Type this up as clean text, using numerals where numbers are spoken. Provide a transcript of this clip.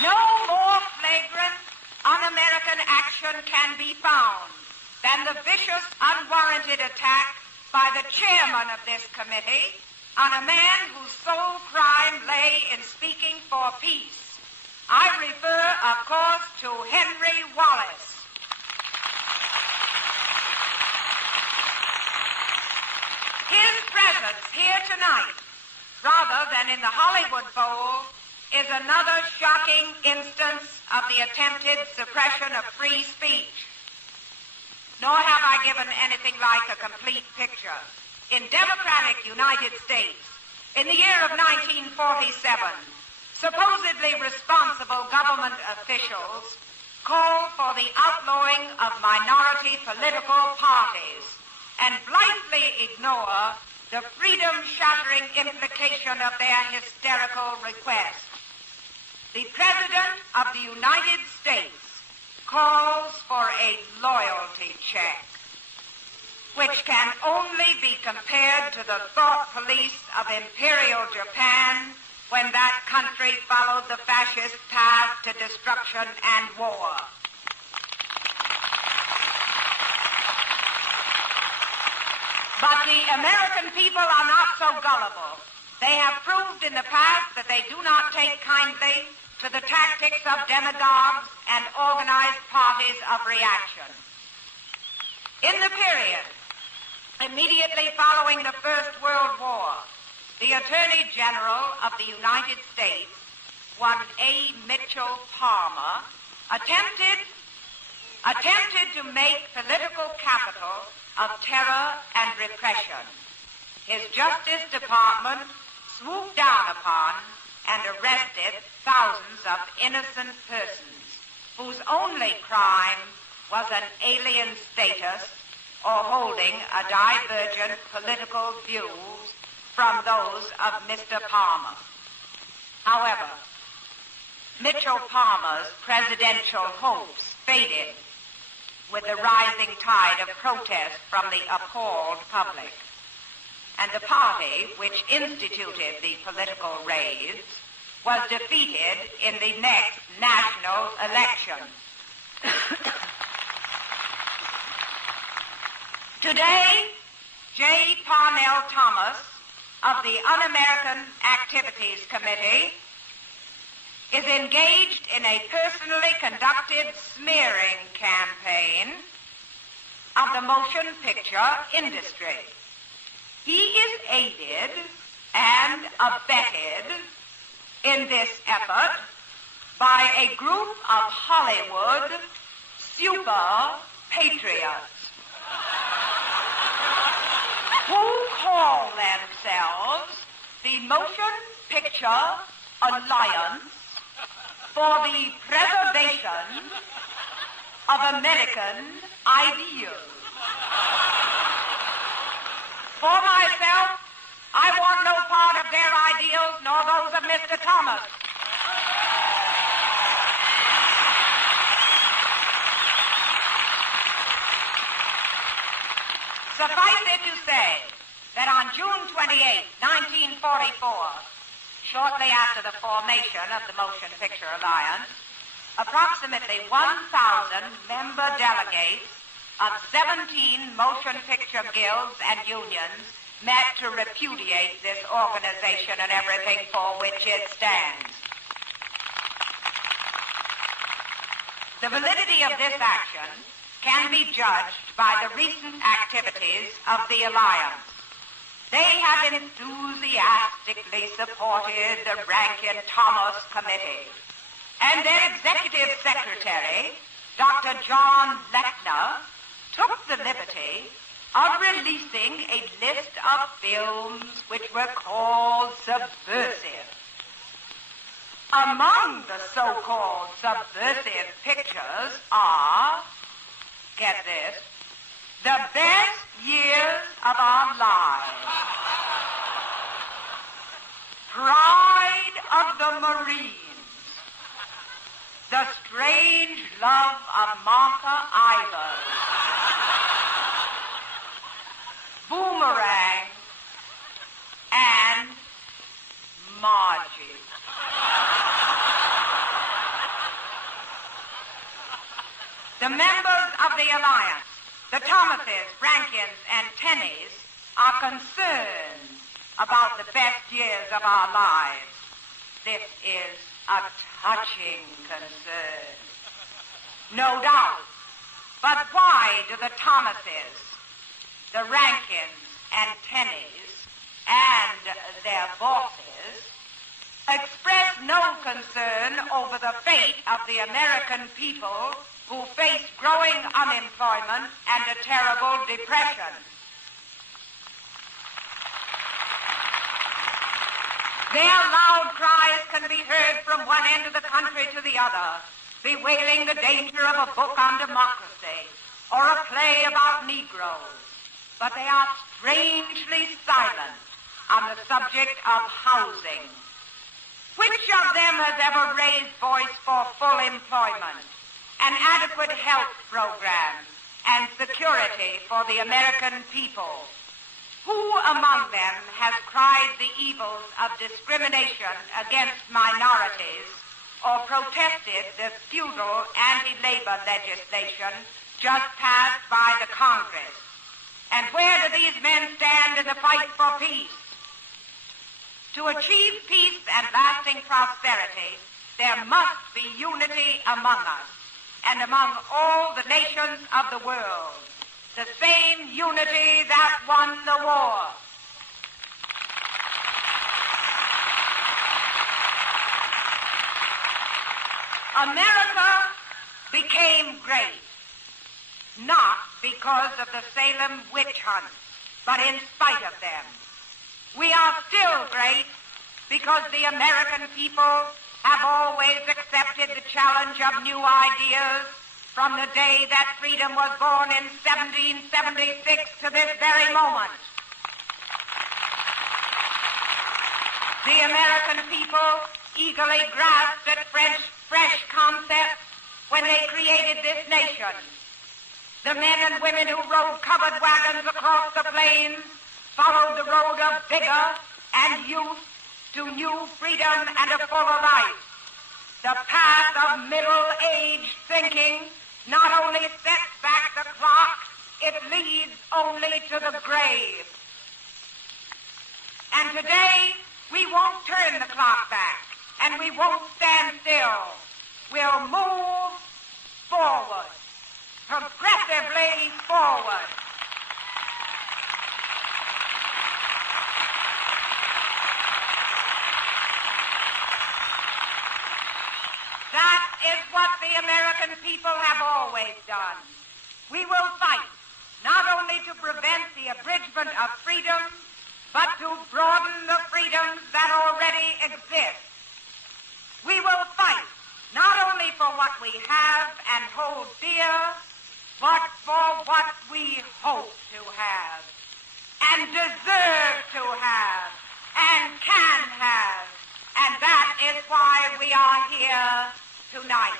No more flagrant, un-American action can be found than the vicious, unwarranted attack by the chairman of this committee on a man whose sole crime lay in speaking for peace. I refer, of course, to Henry Wallace. His presence here tonight, rather than in the Hollywood Bowl, is another shocking instance of the attempted suppression of free speech. Nor have I given anything like a complete picture. In democratic United States, in the year of 1947, supposedly responsible government officials called for the outlawing of minority political parties and blithely ignore the freedom-shattering implication of their hysterical request. The President of the United States calls for a loyalty check, which can only be compared to the thought police of Imperial Japan when that country followed the fascist path to destruction and war. But the American people are not so gullible. They have proved in the past that they do not take kindly to the tactics of demagogues and organized parties of reaction. In the period immediately following the First World War, the Attorney General of the United States, one A. Mitchell Palmer, attempted to make political capital of terror and repression. His Justice Department swooped down upon and arrested thousands of innocent persons whose only crime was an alien status or holding a divergent political views from those of Mr. Palmer. However, Mitchell Palmer's presidential hopes faded with the rising tide of protest from the appalled public. And the party which instituted the political raids was defeated in the next national election. Today, J. Parnell Thomas of the Un-American Activities Committee is engaged in a personally conducted smearing campaign of the motion picture industry. He is aided and abetted in this effort by a group of Hollywood super patriots who call themselves the Motion Picture Alliance for the Preservation of American Ideals. For myself, I want no part of their ideals nor those of Mr. Thomas. Suffice it to say that on June 28, 1944, shortly after the formation of the Motion Picture Alliance, approximately 1,000 member delegates of 17 motion picture guilds and unions met to repudiate this organization and everything for which it stands. The validity of this action can be judged by the recent activities of the Alliance. They have enthusiastically supported the Rankin-Thomas Committee, and their executive secretary, Dr. John Lechner, took the liberty of releasing a list of films which were called subversive. Among the so-called subversive pictures are, get this, The Best Years of Our Lives, Pride of the Marines, The Strange Love of Martha Ivers, Boomerang, and Margie. The members of the Alliance, the Thomases, Rankins, and Tennys, are concerned about the best years of our lives. This is a touching concern. No doubt. But why do the Thomases, the Rankins, and Tennys, and their bosses express no concern over the fate of the American people who face growing unemployment and a terrible depression? Their loud cries can be heard from one end of the country to the other, bewailing the danger of a book on democracy or a play about Negroes. But they are strangely silent on the subject of housing. Which of them has ever raised voice for full employment, an adequate health program, and security for the American people? Who among them has cried the evils of discrimination against minorities or protested the futile anti-labor legislation just passed by the Congress? And where do these men stand in the fight for peace? To achieve peace and lasting prosperity, there must be unity among us and among all the nations of the world. The same unity that won the war. America became great, not because of the Salem witch hunt, but in spite of them. We are still great because the American people have always accepted the challenge of new ideas from the day that freedom was born in 1776 to this very moment. The American people eagerly grasped at fresh concepts when they created this nation. The men and women who rode covered wagons across the plains followed the road of vigor and youth to new freedom and a fuller life. The path of middle-aged thinking not only sets back the clock, it leads only to the grave. And today, we won't turn the clock back, and we won't stand still. We'll move forward, progressively forward. That is what the American people have always done. We will fight, not only to prevent the abridgment of freedom, but to broaden the freedoms that already exist. We will fight, not only for what we have and hold dear, but for what we hope to have, and deserve to have, and can have. And that is why we are here tonight.